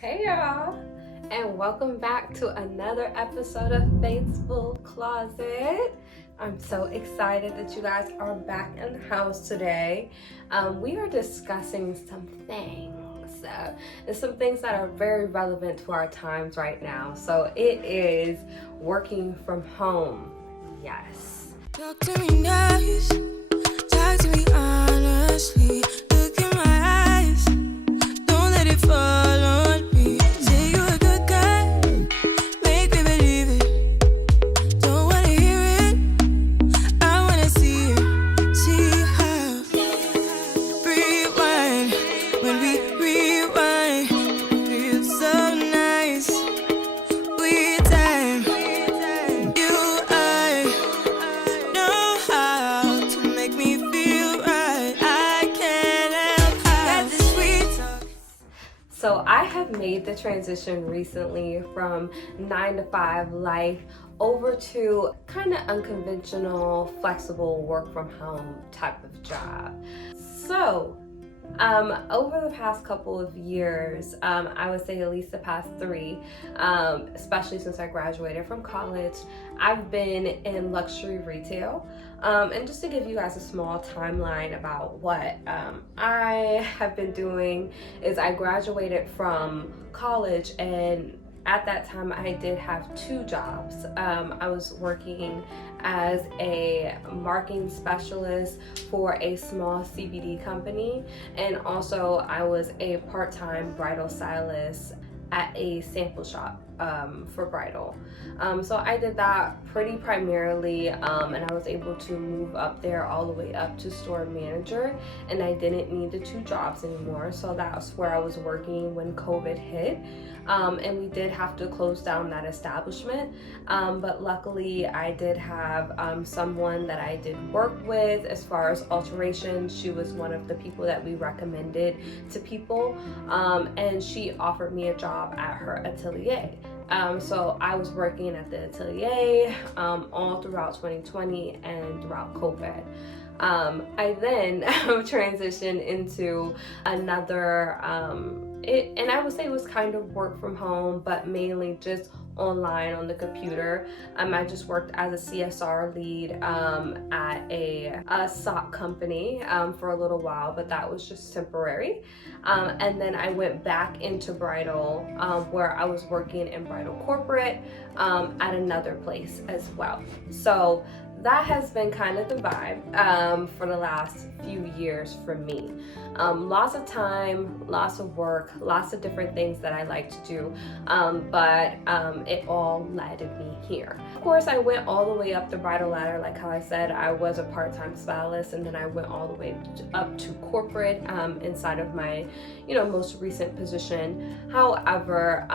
Hey y'all, and welcome back to another episode of Faithful Closet. I'm so excited that you guys are back in the house today. We are discussing some things, and some things that are very relevant to our times right now. So it is working from home. Yes. Talk to me nice, talk to me honestly. Look in my eyes, don't let it fall on me. Say you're a good guy, make me believe it. Don't wanna hear it, I wanna see it. See how rewind, when we rewind, it feels so nice. With time, you I know how to make me feel right. I can't help how this sweet talk. So I have made the transition recently from 9 to 5 life over to kind of unconventional, flexible work from home type of job. So over the past couple of years, I would say at least the past 3, especially since I graduated from college, I've been in luxury retail. And just to give you guys a small timeline about what I have been doing is I graduated from college, and at that time I did have 2 jobs. I was working as a marketing specialist for a small CBD company, and also I was a part-time bridal stylist at a sample shop for bridal. So I did that pretty primarily, and I was able to move up there all the way up to store manager, and I didn't need the 2 jobs anymore. So that's where I was working when COVID hit, and we did have to close down that establishment, but luckily I did have someone that I did work with as far as alterations. She was one of the people that we recommended to people, and she offered me a job at her atelier. So I was working at the atelier all throughout 2020 and throughout COVID. I then transitioned into another, and I would say it was kind of work from home, but mainly just online on the computer. I just worked as a CSR lead at a sock company for a little while, but that was just temporary. And then I went back into bridal, where I was working in bridal corporate at another place as well. So that has been kind of the vibe for the last few years for me. Lots of time, lots of work, lots of different things that I like to do, but it all led me here. Of course, I went all the way up the bridal ladder. Like how I said, I was a part-time stylist, and then I went all the way up to corporate inside of my most recent position. However,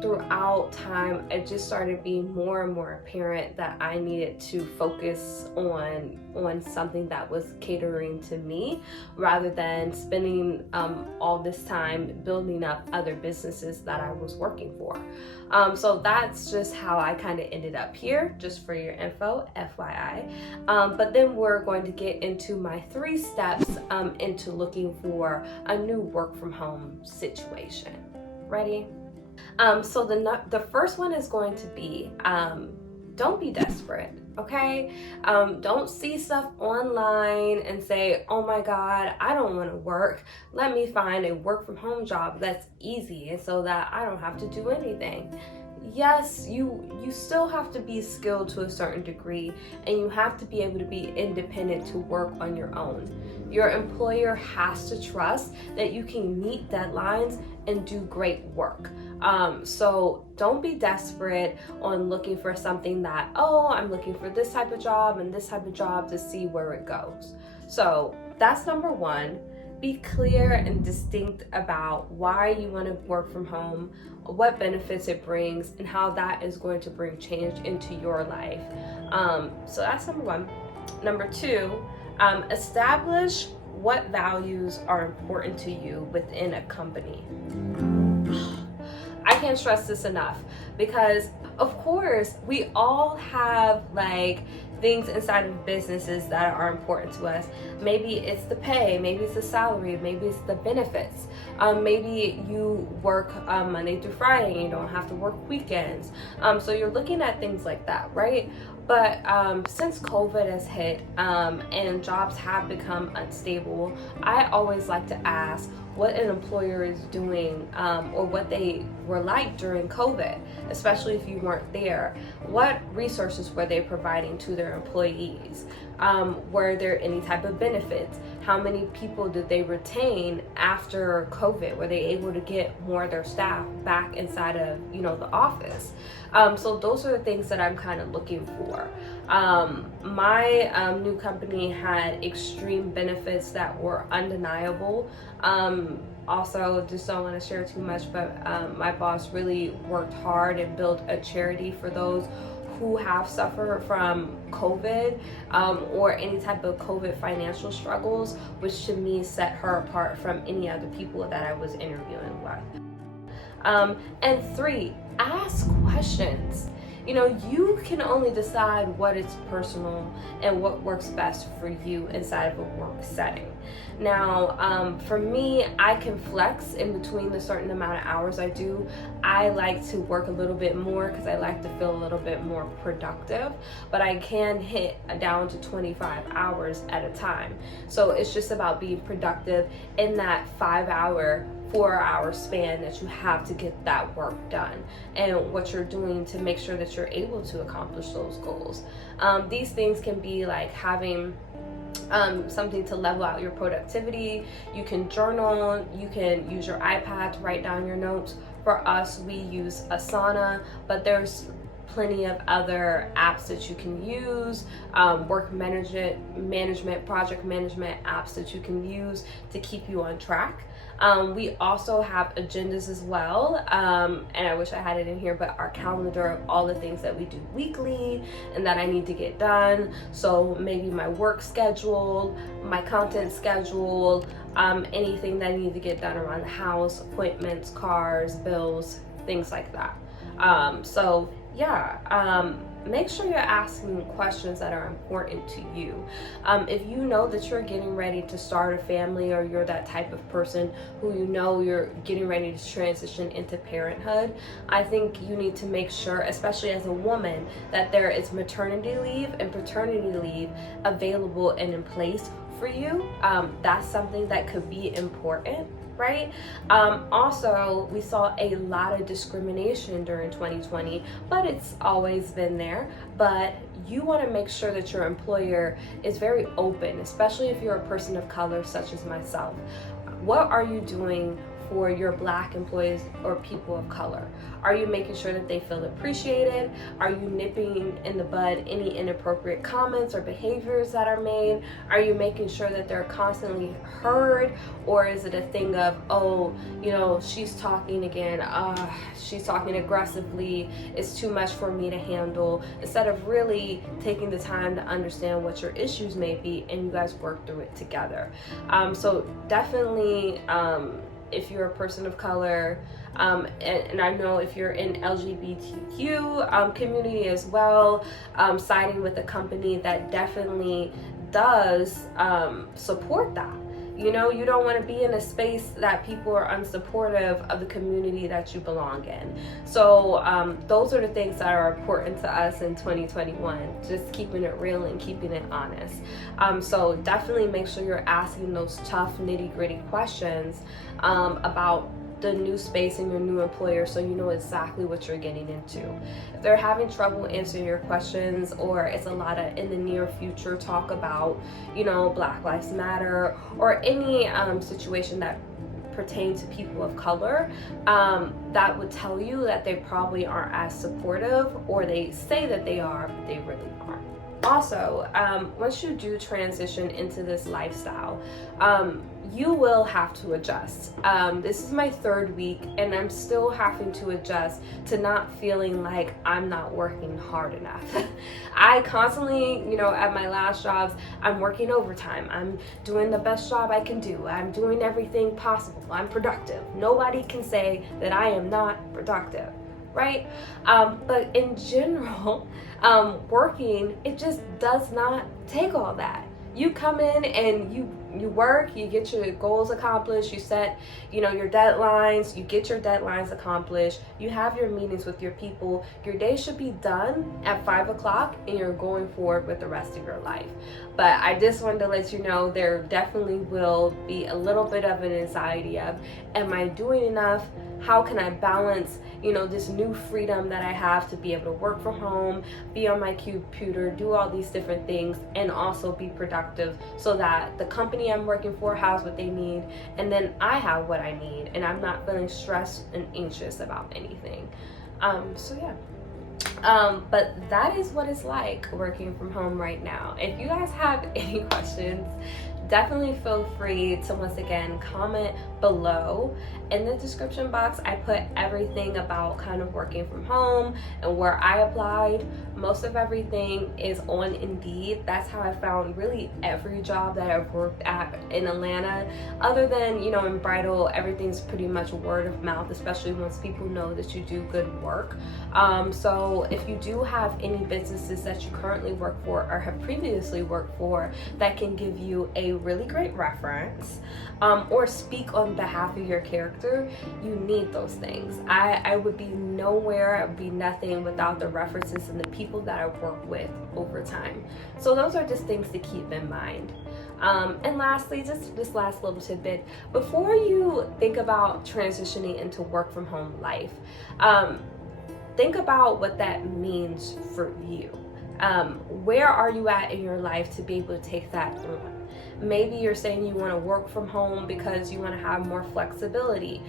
throughout time, it just started being more and more apparent that I needed to focus on something that was catering to me, rather than spending all this time building up other businesses that I was working for. So that's just how I kind of ended up here, just for your info, FYI. But then we're going to get into my 3 steps into looking for a new work from home situation. Ready? So the first one is going to be, don't be desperate. Okay, don't see stuff online and say, oh my god, I don't want to work, let me find a work from home job that's easy so that I don't have to do anything. Yes, you still have to be skilled to a certain degree, and you have to be able to be independent to work on your own. Your employer has to trust that you can meet deadlines and do great work. So don't be desperate on looking for something that, oh, I'm looking for this type of job and this type of job to see where it goes. So that's number 1. Be clear and distinct about why you want to work from home, what benefits it brings, and how that is going to bring change into your life. So that's number 1. Number 2, establish what values are important to you within a company. I can't stress this enough, because of course we all have like things inside of businesses that are important to us. Maybe it's the pay, maybe it's the salary, maybe it's the benefits. Maybe you work Monday through Friday and you don't have to work weekends. So you're looking at things like that, right? But since COVID has hit and jobs have become unstable, I always like to ask what an employer is doing or what they were like during COVID, especially if you weren't there. What resources were they providing to their employees? Were there any type of benefits? How many people did they retain after COVID? Were they able to get more of their staff back inside of, the office? So those are the things that I'm kind of looking for. My new company had extreme benefits that were undeniable. Also, just don't want to share too much, but my boss really worked hard and built a charity for those who have suffered from COVID or any type of COVID financial struggles, which to me set her apart from any other people that I was interviewing with. And 3, ask questions. You can only decide what is personal and what works best for you inside of a work setting. Now, for me, I can flex in between the certain amount of hours I do. I like to work a little bit more because I like to feel a little bit more productive, but I can hit down to 25 hours at a time. So it's just about being productive in that 4-hour span that you have to get that work done, and what you're doing to make sure that you're able to accomplish those goals. These things can be like having something to level out your productivity. You can journal, you can use your iPad to write down your notes. For us, we use Asana, but there's plenty of other apps that you can use, work management, project management apps that you can use to keep you on track. We also have agendas as well, and I wish I had it in here, but our calendar of all the things that we do weekly and that I need to get done. So maybe my work schedule, my content schedule, anything that I need to get done around the house, appointments, cars, bills, things like that. Make sure you're asking questions that are important to you. If you know that you're getting ready to start a family, or you're that type of person who you're getting ready to transition into parenthood, I think you need to make sure, especially as a woman, that there is maternity leave and paternity leave available and in place for you. That's something that could be important, right? Also, we saw a lot of discrimination during 2020, but it's always been there. But you want to make sure that your employer is very open, especially if you're a person of color such as myself. What are you doing for your Black employees or people of color? Are you making sure that they feel appreciated? Are you nipping in the bud any inappropriate comments or behaviors that are made? Are you making sure that they're constantly heard? Or is it a thing of, she's talking again, she's talking aggressively, it's too much for me to handle, instead of really taking the time to understand what your issues may be and you guys work through it together. So definitely, if you're a person of color, and I know if you're in LGBTQ community as well, siding with a company that definitely does support that. You don't want to be in a space that people are unsupportive of the community that you belong in. So those are the things that are important to us in 2021, just keeping it real and keeping it honest. So definitely make sure you're asking those tough, nitty-gritty questions about the new space and your new employer, so you know exactly what you're getting into. If they're having trouble answering your questions, or it's a lot of in the near future talk about, Black Lives Matter, or any situation that pertain to people of color, that would tell you that they probably aren't as supportive, or they say that they are, but they really aren't. Also, once you do transition into this lifestyle, you will have to adjust. This is my 3rd week, and I'm still having to adjust to not feeling like I'm not working hard enough. I constantly, at my last jobs, I'm working overtime. I'm doing the best job I can do. I'm doing everything possible. I'm productive. Nobody can say that I am not productive, right? But in general, working, it just does not take all that. You come in and you work, you get your goals accomplished, you set, your deadlines, you get your deadlines accomplished, you have your meetings with your people, your day should be done at 5 o'clock and you're going forward with the rest of your life. But I just wanted to let you know there definitely will be a little bit of an anxiety of, am I doing enough? How can I balance, this new freedom that I have to be able to work from home, be on my computer, do all these different things, and also be productive so that the company I'm working for has what they need, and then I have what I need, and I'm not feeling stressed and anxious about anything. So yeah. But that is what it's like working from home right now. If you guys have any questions, definitely feel free to once again comment below. In the description box, I put everything about kind of working from home and where I applied. Most of everything is on Indeed. That's how I found really every job that I've worked at in Atlanta. Other than, in bridal, everything's pretty much word of mouth, especially once people know that you do good work. So if you do have any businesses that you currently work for or have previously worked for that can give you a really great reference, or speak on behalf of your character, you need those things. I would be nowhere, I would be nothing without the references and the people that I work with over time. So those are just things to keep in mind. And lastly, just this last little tidbit, before you think about transitioning into work from home life, think about what that means for you. Where are you at in your life to be able to take that on? Maybe you're saying you want to work from home because you want to have more flexibility,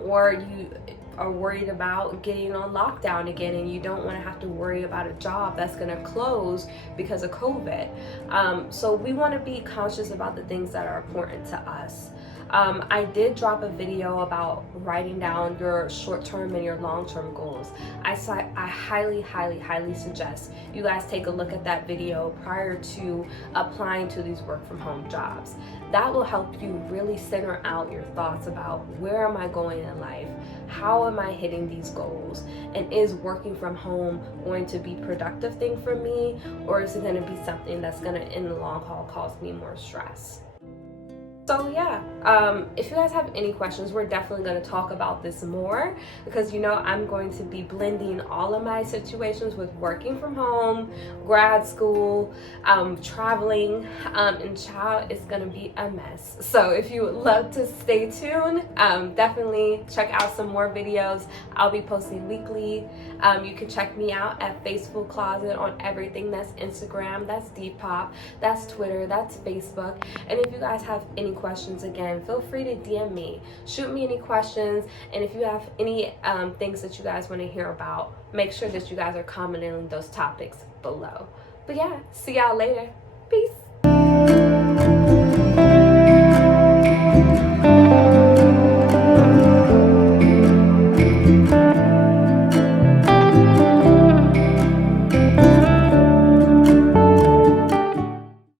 or you are worried about getting on lockdown again and you don't want to have to worry about a job that's going to close because of COVID. So we want to be conscious about the things that are important to us. I did drop a video about writing down your short-term and your long-term goals. I highly suggest you guys take a look at that video prior to applying to these work-from-home jobs. That will help you really center out your thoughts about where am I going in life? How am I hitting these goals? And is working from home going to be a productive thing for me? Or is it going to be something that's going to, in the long haul, cause me more stress? So yeah, if you guys have any questions, we're definitely going to talk about this more because I'm going to be blending all of my situations with working from home, grad school, traveling, and child, it's going to be a mess. So if you would love to stay tuned, definitely check out some more videos. I'll be posting weekly. You can check me out at Facebook Closet on everything. That's Instagram, that's Depop, that's Twitter, that's Facebook. And if you guys have any questions, again, feel free to DM me, shoot me any questions, and if you have any things that you guys want to hear about, make sure that you guys are commenting on those topics below. But yeah, see y'all later.